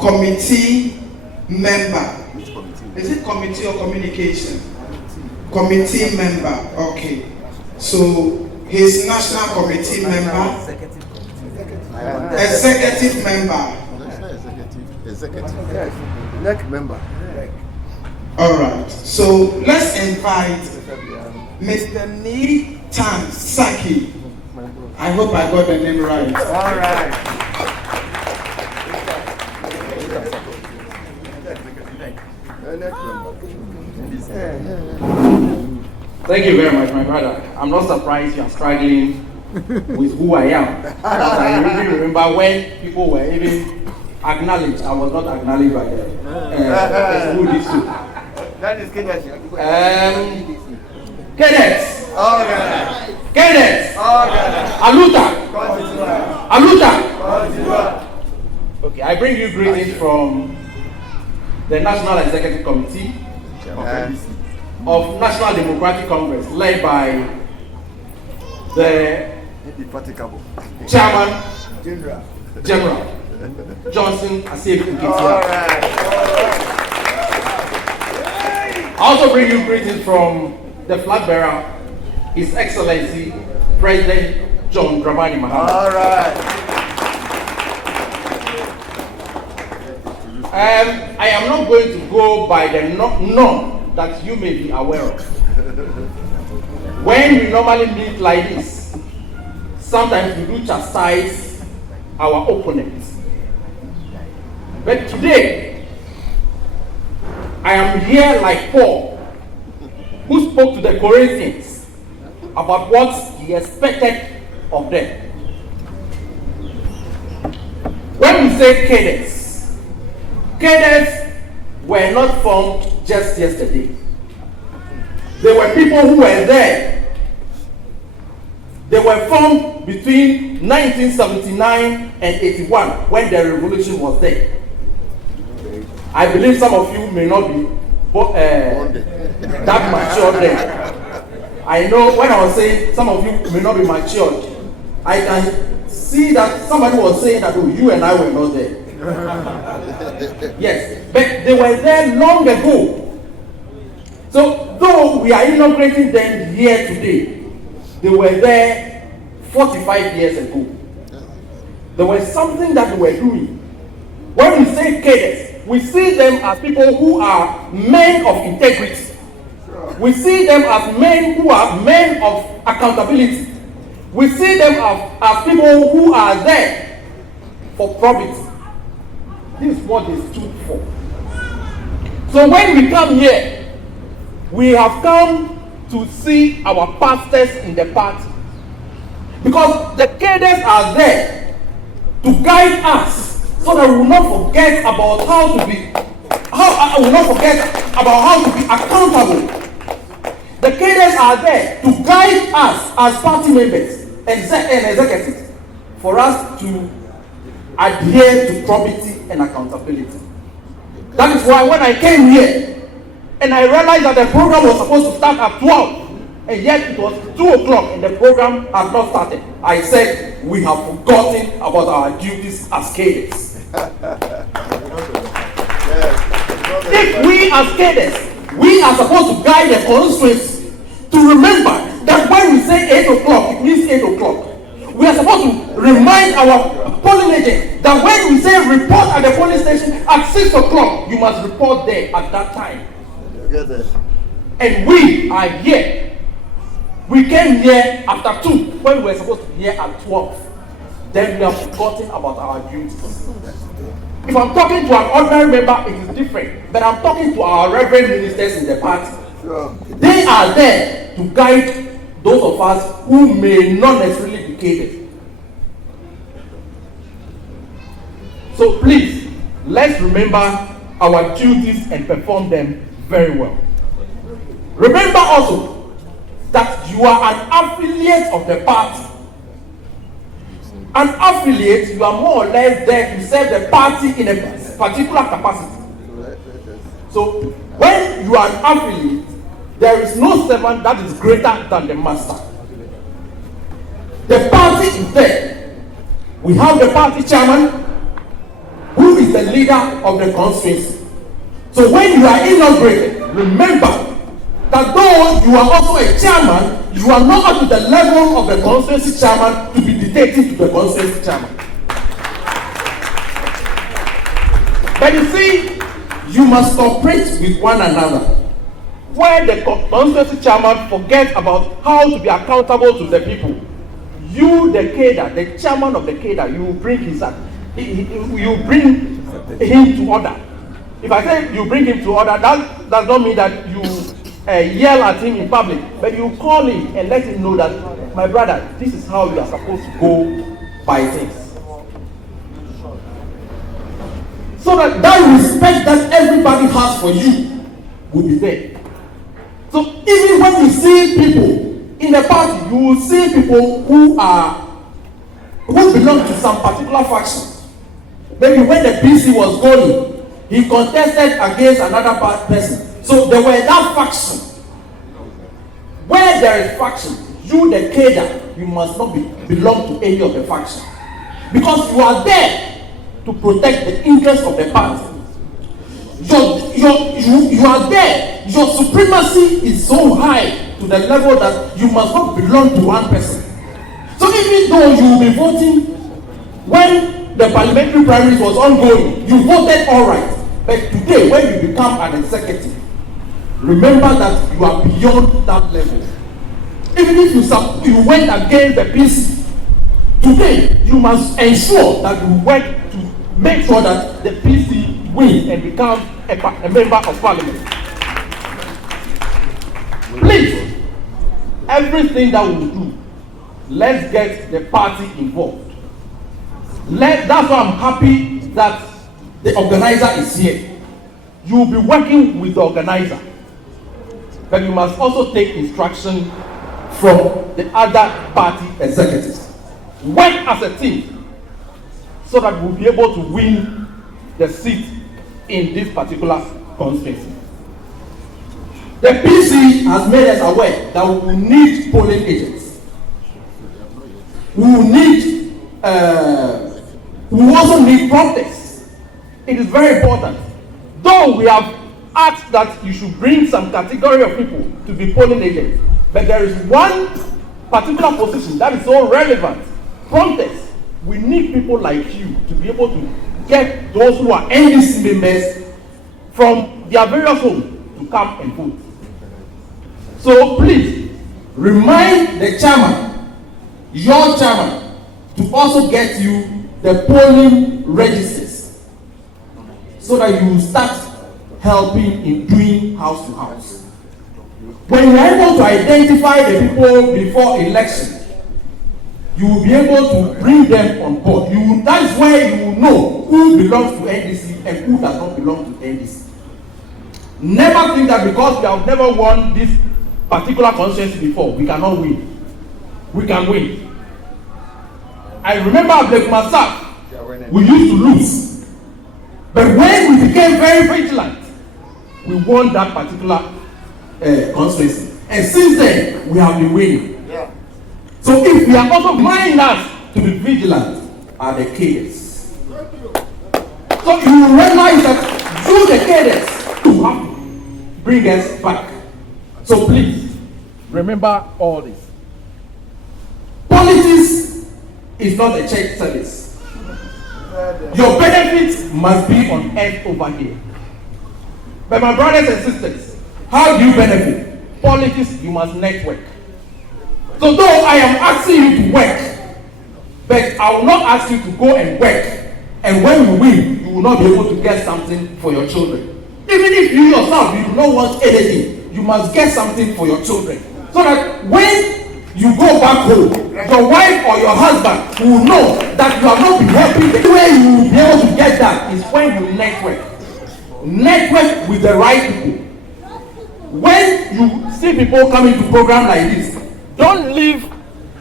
committee member. Which committee? Is it committee or communication? Committee member, okay. So his national committee member, executive member. Executive. Next member. All right. So let's invite Mr. Nii Tan Sackey. I hope I got the name right. All right. Thank you very much, my brother. I'm not surprised you are struggling with who I am. Because I really remember when people were even acknowledged. I was not acknowledged by the person who did so. That is Cadets. Cadets. Okay. Cadets. Okay. Aluta. Okay, I bring you greetings from the National Executive Committee of National Democratic Congress, led by the Chairman General Johnson Asiedu. I also bring you greetings from the flag bearer, His Excellency President John Dramani Mahama. All right. I am not going to go by the norm that you may be aware of. When we normally meet like this, sometimes we do chastise our opponents. But today, I am here like Paul, who spoke to the Corinthians about what he expected of them. When we say cadets were not formed just yesterday. They were people who were there. They were formed between 1979 and 81 when the revolution was there. I believe some of you may not be that mature then. I know when I was saying some of you may not be matured, I can see that somebody was saying that, oh, you and I were not there. Yes, but they were there long ago. So though we are inaugurating them here today, they were there 45 years ago. There was something that they were doing. When we say cadets, we see them as people who are men of integrity. We see them as men who are men of accountability. We see them as people who are there for probity. This is what they stood for. So when we come here, we have come to see our pastors in the party. Because the cadets are there to guide us so that we will not forget about how to be accountable. The cadets are there to guide us as party members and executives for us to adhere to probity and accountability. That is why when I came here and I realized that the program was supposed to start at 12 and yet it was 2 o'clock and the program has not started, I said we have forgotten about our duties as cadets. If we as cadets, we are supposed to guide the constituency to remember that when we say 8 o'clock, it means 8 o'clock. We are supposed to remind our polling agent that when we say report at the polling station at 6 o'clock, you must report there at that time. And we are here. We came here after 2 when we were supposed to be here at 12. Then we have forgotten about our duties. If I'm talking to an ordinary member, it is different. But I'm talking to our reverend ministers in the party. They are there to guide those of us who may not necessarily be cadets. So please, let's remember our duties and perform them very well. Remember also that you are an affiliate of the party. An affiliate, you are more or less there to serve the party in a particular capacity. So when you are an affiliate, there is no servant that is greater than the master. The party is there. We have the party chairman, who is the leader of the constituency. So when you are inaugurated, remember that though you are also a chairman, you are not up to the level of the constituency chairman to be dictating to the constituency chairman. But you see, you must cooperate with one another. Where the constituency chairman forgets about how to be accountable to the people, you, the cadre, the chairman of the cadre, you bring his you bring him to order. If I say you bring him to order, that does not mean that you yell at him in public, but you call him and let him know that, my brother, this is how you are supposed to go by things. So that respect that everybody has for you will be there. So even when you see people in the party, you will see people who belong to some particular faction. Maybe when the PC was going, he contested against another person. So there were that faction. Where there is faction, you the cadre, you must not belong to any of the faction. Because you are there to protect the interests of the party. You are there. Your supremacy is so high to the level that you must not belong to one person. So even though you will be voting when the parliamentary primaries was ongoing, you voted all right. But today, when you become an executive, remember that you are beyond that level. Even if you went against the PC, today you must ensure that you work to make sure that the PC wins and becomes a member of parliament. Please, everything that we do, let's get the party involved. That's why I'm happy that the organizer is here. You will be working with the organizer, but you must also take instruction from the other party executives. Work as a team so that we'll be able to win the seat in this particular constituency. The PC has made us aware that we will need polling agents. We will also need prompters. It is very important. Though we have asked that you should bring some category of people to be polling agents, but there is one particular position that is so relevant. Prompters. We need people like you to be able to get those who are NDC members from their various homes to come and vote. So please, remind the chairman, your chairman, to also get you the polling registers so that you will start helping in doing house to house. When you are able to identify the people before election, you will be able to bring them on board. That is where you will know who belongs to NDC and who does not belong to NDC. Never think that because we have never won this particular constituency before, we cannot win. We can win. I remember Abdel we used to lose. But when we became very vigilant, we won that particular constituency. And since then, we have been winning. Yeah. So if we are also minding us to be vigilant, are the cadres. So you will realize that you, the cadres, you have to bring us back. So please, remember all this. Politics is not a church service. Your benefits must be on earth over here. But my brothers and sisters, how do you benefit? Politics, you must network. So though I am asking you to work, but I will not ask you to go and work. And when you win, you will not be able to get something for your children. Even if you yourself, you do not want anything, you must get something for your children. So that when you go back home, your wife or your husband will know that you have not been helping. The way you will be able to get that is when you network. Network with the right people. When you see people coming to program like this, don't leave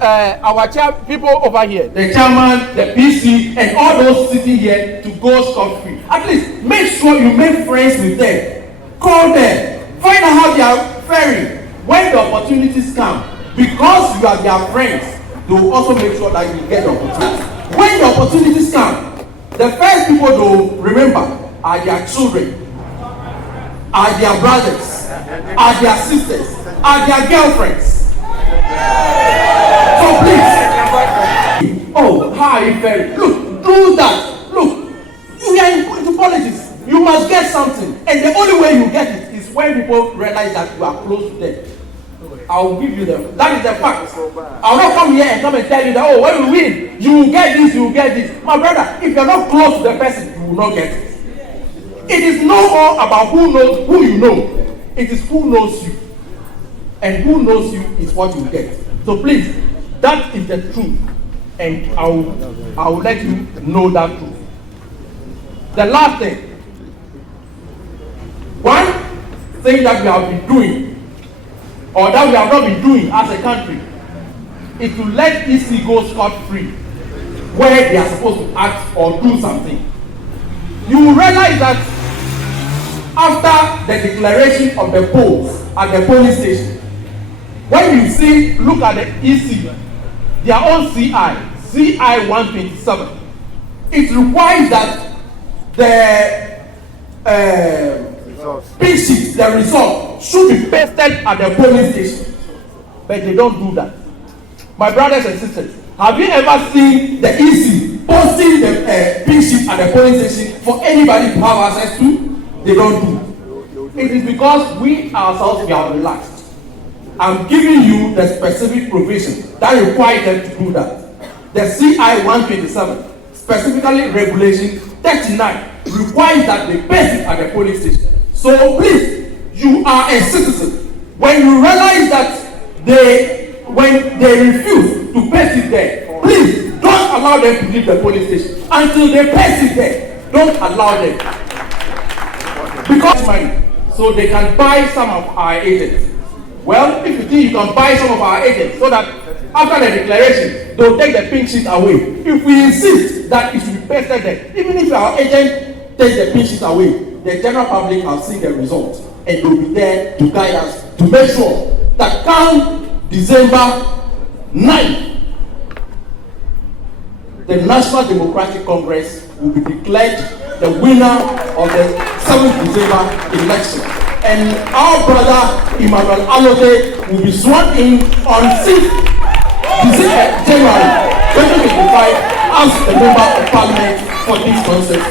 our people over here, the chairman, the PC, and all those sitting here to go scot-free. At least make sure you make friends with them. Call them. Find out how they are faring. When the opportunities come, because you are their friends, they will also make sure that you get the opportunity. When the opportunities come, the first people to remember are their children, are their brothers, are their sisters, are their girlfriends. So please, oh, how are you faring? Look, do that. Look, you are into politics. You must get something, and the only way you get it is when people realize that you are close to them. I will give you them. That is the fact. I will not come here and tell you that, oh, when you win, you will get this, you will get this. My brother, if you are not close to the person, you will not get it. It is no more about who knows who you know. It is who knows you. And who knows you is what you get. So please, that is the truth. And I will let you know that truth. The last thing. One thing that we have been doing, or that we have not been doing as a country, is to let EC go scot-free where they are supposed to act or do something. You will realize that after the declaration of the polls at the polling station, when you look at the EC, their own CI 127, it requires that the species, the result should be pasted at the polling station, but they don't do that. My brothers and sisters, have you ever seen the EC posting the pin sheet at the polling station for anybody to have access to? They don't do. It is because we ourselves we are relaxed. I'm giving you the specific provision that requires them to do that. The CI 127, specifically regulation 39, requires that they paste it at the polling station. So please, you are a citizen. When you realize that when they refuse to paste it there, please don't allow them to leave the polling station until they paste it there. Don't allow them. Because money, so they can buy some of our agents. Well, if you think you can buy some of our agents so that after the declaration, they'll take the pink sheet away. If we insist that it should be pasted there, even if our agent takes the pink sheet away, the general public have seen the result and they'll be there to guide us to make sure that come December 9th, the National Democratic Congress will be declared the winner of the 7th December election. And our brother Inaugurated will be sworn in on 6th January 2025 as the member of parliament for this concept.